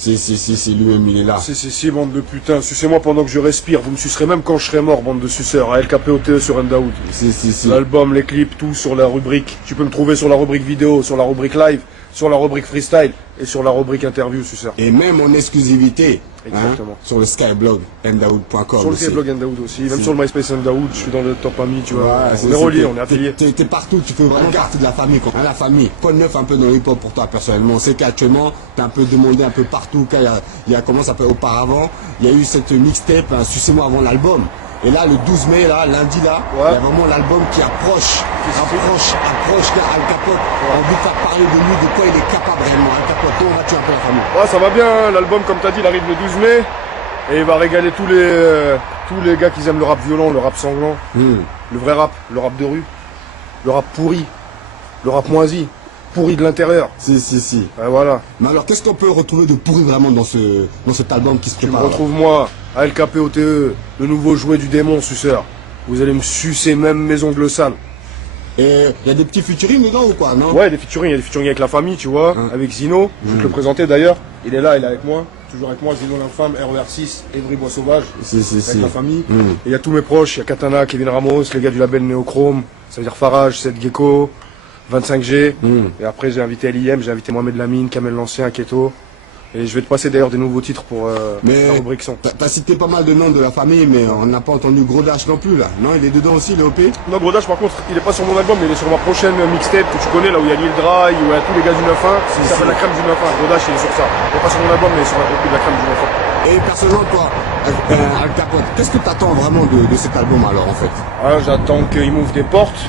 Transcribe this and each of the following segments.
Si, lui-même il est là. Si, bande de putains, sucez-moi pendant que je respire, vous me sucerez même quand je serai mort, bande de suceurs, à LKPOTE sur Ndaoud. Si. L'album, les clips, tout sur la rubrique. Tu peux me trouver sur la rubrique vidéo, sur la rubrique live, sur la rubrique freestyle et sur la rubrique interview, suceur. Et même en exclusivité, Exactement. sur le skyblog ndaoud.com. Sur le skyblog Ndaoud aussi, même sur le MySpace Ndaoud, je suis dans le top ami, tu vois. Ouais, on est reliés, on est affiliés. T'es partout, tu fais vraiment partie de la famille. Quoi. La famille. Quoi de neuf un peu dans le hip-hop pour toi personnellement? On sait qu'actuellement, t'es un peu demandé un peu partout. Il y a comment ça s'appelle auparavant, il y a eu cette mixtape, Sucez-moi avant l'album. Et là, le 12 mai, là, lundi, là, il y a vraiment l'album qui approche Al Capote. On a envie de faire parler de lui, de quoi il est capable réellement. Al Capote, on va tuer un peu la famille. Ouais, ça va bien, hein. L'album, comme t'as dit, il arrive le 12 mai. Et il va régaler tous les gars qui aiment le rap violent, le rap sanglant, le vrai rap, le rap de rue, le rap pourri, le rap moisi, pourri de l'intérieur. Si. Ouais, voilà. Mais alors, qu'est-ce qu'on peut retrouver de pourri vraiment dans cet album qui se Tu me prépare? retrouves moi, à LKPOTE, le nouveau jouet du démon, suceur. Vous allez me sucer même mes ongles sales. Et il y a des petits featuring dedans ou quoi, non? Ouais, il y a des featuring avec la famille, tu vois, avec Zino. Je vais te le présenter d'ailleurs. Il est là, il est avec moi. Toujours avec moi, Zino l'infâme, RER6, Evry Bois Sauvage. Avec la famille. Et il y a tous mes proches, il y a Katana, Kevin Ramos, les gars du label Neochrome. Ça veut dire Farage, Seth Gecko, 25G. Et après, j'ai invité LIM, j'ai invité Mohamed Lamine, Kamel l'Ancien, Keto. Et je vais te passer d'ailleurs des nouveaux titres pour la rubrique son. T'as cité pas mal de noms de la famille, mais on n'a pas entendu Gros Dash non plus là. Non, il est dedans aussi, il est OP. Non, Grodash par contre, il est pas sur mon album, mais il est sur ma prochaine mixtape que tu connais, là où il y a Lil Dry, où il y a tous les gars du 9-1. Ça s'appelle La Crème du 9-1. Grodash, il est sur ça. Il est pas sur mon album, mais il est sur la rubrique de La Crème du 9-1. Et personnellement, toi, Al Capote, qu'est-ce que t'attends vraiment de cet album alors en fait? Ah, j'attends qu'il m'ouvre des portes,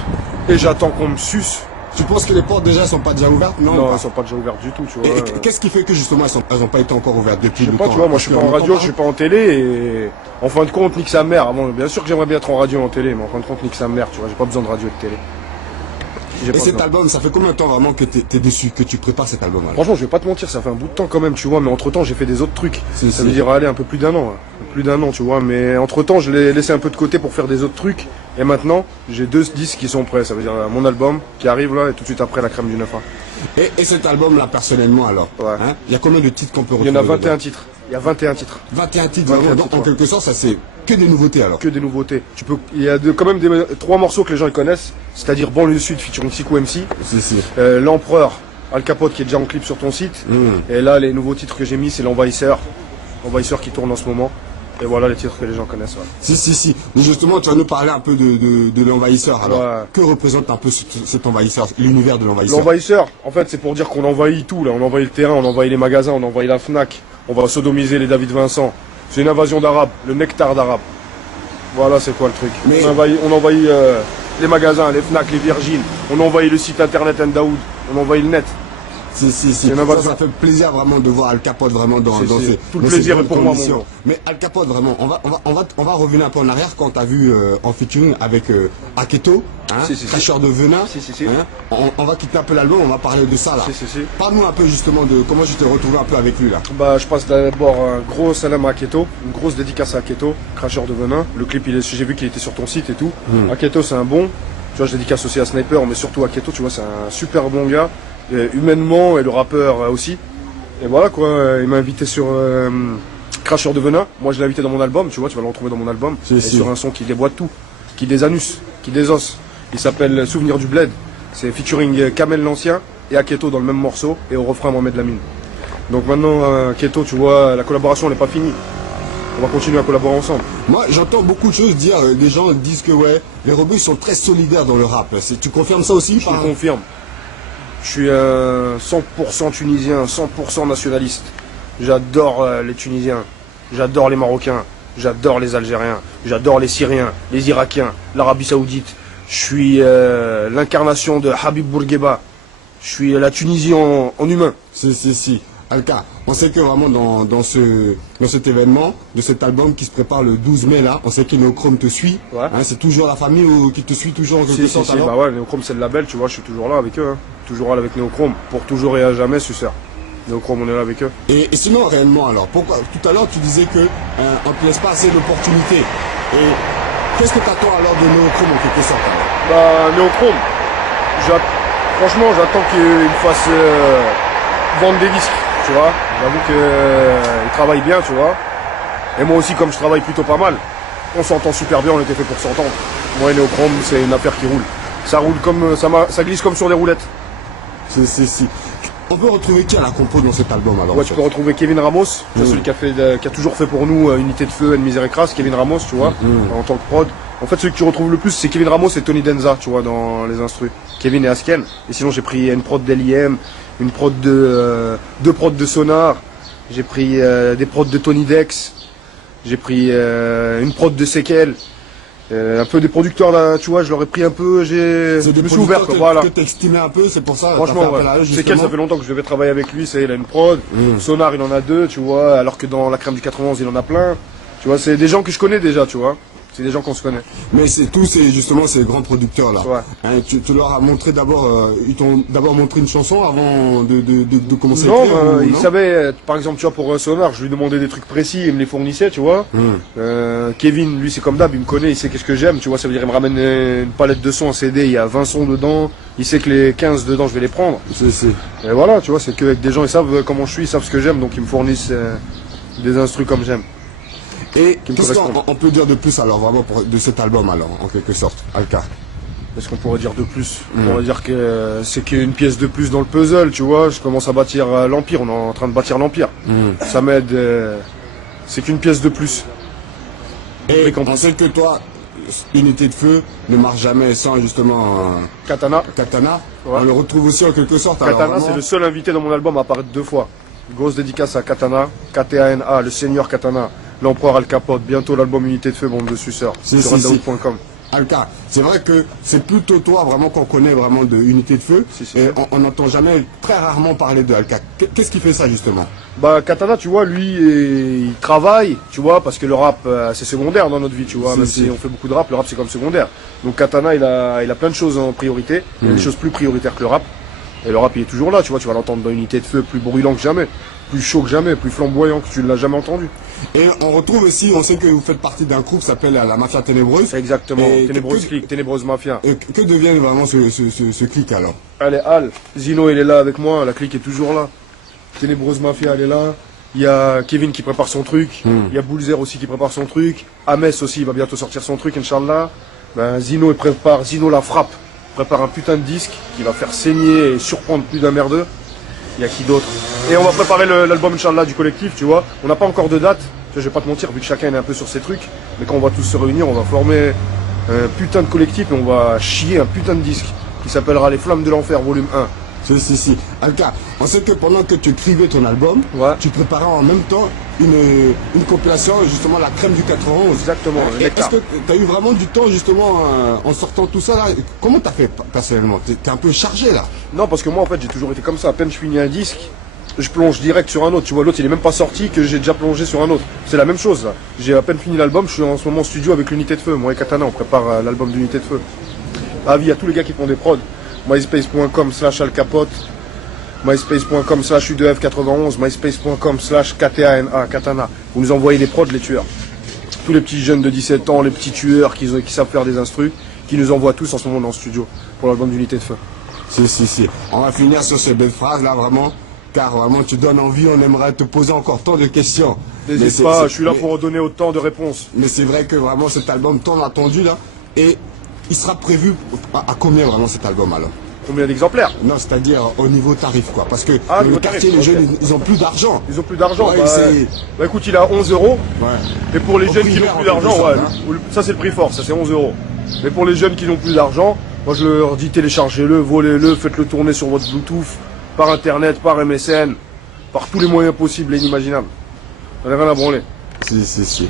et j'attends qu'on me suce. Tu penses que les portes déjà sont pas déjà ouvertes? Non, elles sont pas déjà ouvertes du tout, tu vois. Et qu'est-ce qui fait que justement elles ont pas été encore ouvertes depuis Je sais le pas, temps? tu vois, moi je suis pas en radio, je suis pas en télé, et en fin de compte, nique sa mère. Avant, bien sûr que j'aimerais bien être en radio et en télé, mais en fin de compte, nique sa mère, tu vois, j'ai pas besoin de radio et de télé. Et cet album, ça fait combien de temps vraiment que t'es dessus, que tu prépares cet album alors? Franchement, je vais pas te mentir, ça fait un bout de temps quand même, tu vois, mais entre temps, j'ai fait des autres trucs. Si. Ça veut dire, allez, un peu plus d'un an, tu vois, mais entre temps, je l'ai laissé un peu de côté pour faire des autres trucs, et maintenant, j'ai 2 disques qui sont prêts, ça veut dire mon album qui arrive là, et tout de suite après La Crème du 9-1. Et cet album là, personnellement alors, Ouais. il y a combien de titres qu'on peut Il retrouver? y en a 21 dedans? titres. Il y a 21 titres. 21 titres, 21 vraiment. titres, En quelque sorte, ça c'est que des nouveautés alors. Que des nouveautés. Il y a quand même 3 morceaux que les gens ils connaissent, c'est-à-dire Banlieue Sud featuring Sikou MC, Si. L'Empereur, Al Capote qui est déjà en clip sur ton site, et là les nouveaux titres que j'ai mis c'est L'Envahisseur qui tourne en ce moment, et voilà les titres que les gens connaissent. Ouais. Si. Mais justement, tu vas nous parler un peu de l'envahisseur alors. Ouais. Que représente un peu cet envahisseur, l'univers de l'envahisseur? L'Envahisseur, en fait c'est pour dire qu'on envahit tout là, on envahit le terrain, on envahit les magasins, on envahit la Fnac, on va sodomiser les David Vincent. C'est une invasion d'Arabes, le nectar d'Arabes. Voilà c'est quoi le truc. Mais- On envahit les magasins, les Fnac, les Virgin, on envahit le site internet Ndaoud, on envahit le net. Si. une invasion. Ça fait plaisir vraiment de voir Al Capote vraiment dans Si. ces Tout le dans ces plaisir bonnes est pour moi, conditions. mon gars. Mais Al Capote vraiment, on va revenir un peu en arrière quand t'as vu en featuring avec Aketo, Si. cracheur de venin. Si. On va quitter un peu l'album, on va parler de ça là. Si. Parle-nous un peu justement de comment je t'ai retrouvé un peu avec lui là. Bah, je passe d'abord un gros salam à Keto, une grosse dédicace à Keto, cracheur de venin. Le clip, j'ai vu qu'il était sur ton site et tout. Keto, c'est un bon. Tu vois, je dédicace aussi à Sniper, mais surtout à Keto, tu vois, c'est un super bon gars, humainement, et le rappeur aussi. Et voilà quoi, il m'a invité sur Cracheur de venin. Moi, je l'ai invité dans mon album, tu vois, tu vas le retrouver dans mon album. Si. Sur un son qui déboîte tout, qui désanus, qui désosse. Il s'appelle Souvenir du Bled. C'est featuring Kamel l'Ancien et Aketo dans le même morceau, et au refrain Mohamed Lamine. Donc maintenant, Keto, tu vois, la collaboration n'est pas finie. On va continuer à collaborer ensemble. Moi, j'entends beaucoup de choses dire, des gens disent que ouais, les rebeux sont très solidaires dans le rap. Tu confirmes ça aussi? Je te le confirme. Je suis un 100% tunisien, 100% nationaliste. J'adore les Tunisiens, j'adore les Marocains, j'adore les Algériens, j'adore les Syriens, les Irakiens, l'Arabie Saoudite. Je suis l'incarnation de Habib Bourguiba. Je suis la Tunisie en humain. Si. Alka, on sait que vraiment dans cet événement, de cet album qui se prépare le 12 mai là, on sait que Neochrome te suit. Ouais. C'est toujours la famille qui te suit toujours en quelque sorte alors? Bah ouais, Neochrome c'est le label, tu vois, je suis toujours là avec eux. Toujours là avec Neochrome, pour toujours et à jamais, suceur. Neochrome, on est là avec eux. Et sinon réellement alors, pourquoi tout à l'heure tu disais que on te laisse pas assez d'opportunités. Et qu'est-ce que t'attends alors de Neochrome en quelque sorte alors? Bah, Neochrome, franchement, j'attends qu'il me fasse vendre des disques. Tu tu vois. J'avoue qu'il travaille bien, tu vois. Et moi aussi, comme je travaille plutôt pas mal, on s'entend super bien, on était fait pour s'entendre. Moi et Néochrome, c'est une affaire qui roule. Ça roule comme, ça glisse comme sur des roulettes. Si. On peut retrouver qui à la compo dans cet album alors? Ouais, tu peux retrouver Kevin Ramos, c'est celui qui a toujours fait pour nous Unité de Feu, Misère et Crasse, Kevin Ramos, tu vois, en tant que prod. En fait, celui que tu retrouves le plus, c'est Kevin Ramos et Tony Denza, tu vois, dans les instrus. Kevin et Asken. Et sinon, j'ai pris une prod d'L.I.M, une prod deux prods de Sonar, j'ai pris des prods de Tony Dex, j'ai pris une prod de Sekel. Un peu des producteurs là, tu vois, je leur ai pris un peu, je me suis ouvert quoi, voilà. Que t'estimais un peu, c'est pour ça. Franchement, ouais. C'est quel, ça fait longtemps que je devais travailler avec lui, il a une prod. Sonar, il en a 2, tu vois, alors que dans la crème du 91, il en a plein. Tu vois, c'est des gens que je connais déjà, tu vois. C'est des gens qu'on se connaît. Mais c'est tous justement ces grands producteurs là. Ouais. Hein, tu leur as montré d'abord, ils t'ont d'abord montré une chanson avant de commencer non, à écrire. ils savaient, par exemple, tu vois, pour Sonar, je lui demandais des trucs précis, il me les fournissait, tu vois. Kevin, lui, c'est comme d'hab, il me connaît, il sait qu'est-ce que j'aime, tu vois, ça veut dire, il me ramène une palette de sons, un CD, il y a 20 sons dedans, il sait que les 15 dedans, je vais les prendre. Et voilà, tu vois, c'est qu'avec des gens, ils savent comment je suis, ils savent ce que j'aime, donc ils me fournissent des instrus comme j'aime. Et qu'est-ce qu'on peut dire de plus alors vraiment de cet album alors en quelque sorte, Alka? Qu'est-ce qu'on pourrait dire de plus? On pourrait dire que c'est qu'une pièce de plus dans le puzzle, tu vois. Je commence à bâtir l'Empire, on est en train de bâtir l'Empire. Ça m'aide, c'est qu'une pièce de plus. Et on sait que toi, Unité de Feu ne marche jamais sans justement Katana. Ouais. On le retrouve aussi en quelque sorte. Katana, alors, c'est le seul invité dans mon album à apparaître 2 fois. Grosse dédicace à Katana, K-T-A-N-A, le Seigneur Katana. L'Empereur Al Capote, bientôt l'album Unité de Feu, bande de suceurs, sur undaout.com. Alka, c'est vrai que c'est plutôt toi vraiment qu'on connaît vraiment de Unité de Feu, et on n'entend jamais, très rarement parler de Alka. Qu'est-ce qui fait ça justement? Bah Katana, tu vois, lui, il travaille, tu vois, parce que le rap, c'est secondaire dans notre vie, tu vois, même si on fait beaucoup de rap, le rap c'est comme secondaire. Donc Katana, il a plein de choses en priorité, il y a des choses plus prioritaires que le rap, et le rap il est toujours là, tu vois, tu vas l'entendre dans Unité de Feu, plus brûlant que jamais, plus chaud que jamais, plus flamboyant que tu ne l'as jamais entendu. Et on retrouve aussi, on sait que vous faites partie d'un groupe qui s'appelle la Mafia Ténébreuse. Exactement, Ténébreuse Clique, Ténébreuse Mafia. Et que devient vraiment ce clique alors? Allez, Al, Zino il est là avec moi, la clique est toujours là. Ténébreuse Mafia elle est là. Il y a Kevin qui prépare son truc, il y a Boulzer aussi qui prépare son truc, Ames aussi il va bientôt sortir son truc, Inch'Allah. Ben, Zino la frappe, prépare un putain de disque qui va faire saigner et surprendre plus d'un merdeux. Il y a qui d'autre? Et on va préparer l'album Inch'Allah du collectif, tu vois. On n'a pas encore de date, je vais pas te mentir, vu que chacun est un peu sur ses trucs. Mais quand on va tous se réunir, on va former un putain de collectif et on va chier un putain de disque qui s'appellera Les Flammes de l'Enfer, volume 1. Si. Alka, on sait que pendant que tu écrivais ton album, tu préparais en même temps une compilation, justement la crème du 91. Exactement. Est-ce que tu as eu vraiment du temps justement en sortant tout ça là? Comment tu as fait personnellement? Tu es un peu chargé là? Non, parce que moi en fait j'ai toujours été comme ça, à peine je finis un disque, je plonge direct sur un autre, tu vois, l'autre il est même pas sorti que j'ai déjà plongé sur un autre. C'est la même chose là. J'ai à peine fini l'album, je suis en ce moment en studio avec l'Unité de Feu, moi et Katana, on prépare l'album d'Unité de Feu. Avis à tous les gars qui font des prods, myspace.com/alcapote, myspace.com/u2f91, myspace.com/KTANA, Katana. Vous nous envoyez des prods, les tueurs. Tous les petits jeunes de 17 ans, les petits tueurs qui savent faire des instrus, qui nous envoient tous en ce moment dans le studio pour l'album d'Unité de Feu. Si. On va finir sur ces belles phrases là vraiment, car vraiment tu donnes envie, on aimerait te poser encore tant de questions. N'hésite pas, je suis là pour donner autant de réponses. Mais c'est vrai que vraiment cet album tant attendu là, et il sera prévu à combien vraiment cet album alors? Combien d'exemplaires? Non, c'est-à-dire au niveau tarif quoi, parce que le quartier, les jeunes, ils ont plus d'argent. Ils ont plus d'argent, ouais, écoute, il est à 11 €. Ouais. Et pour les jeunes qui n'ont plus d'argent, ça c'est le prix fort, ça c'est 11 €. Mais pour les jeunes qui n'ont plus d'argent, moi je leur dis téléchargez-le, volez-le, faites-le tourner sur votre Bluetooth, par internet, par MSN, par tous les moyens possibles et inimaginables. On n'a rien à branler. Si.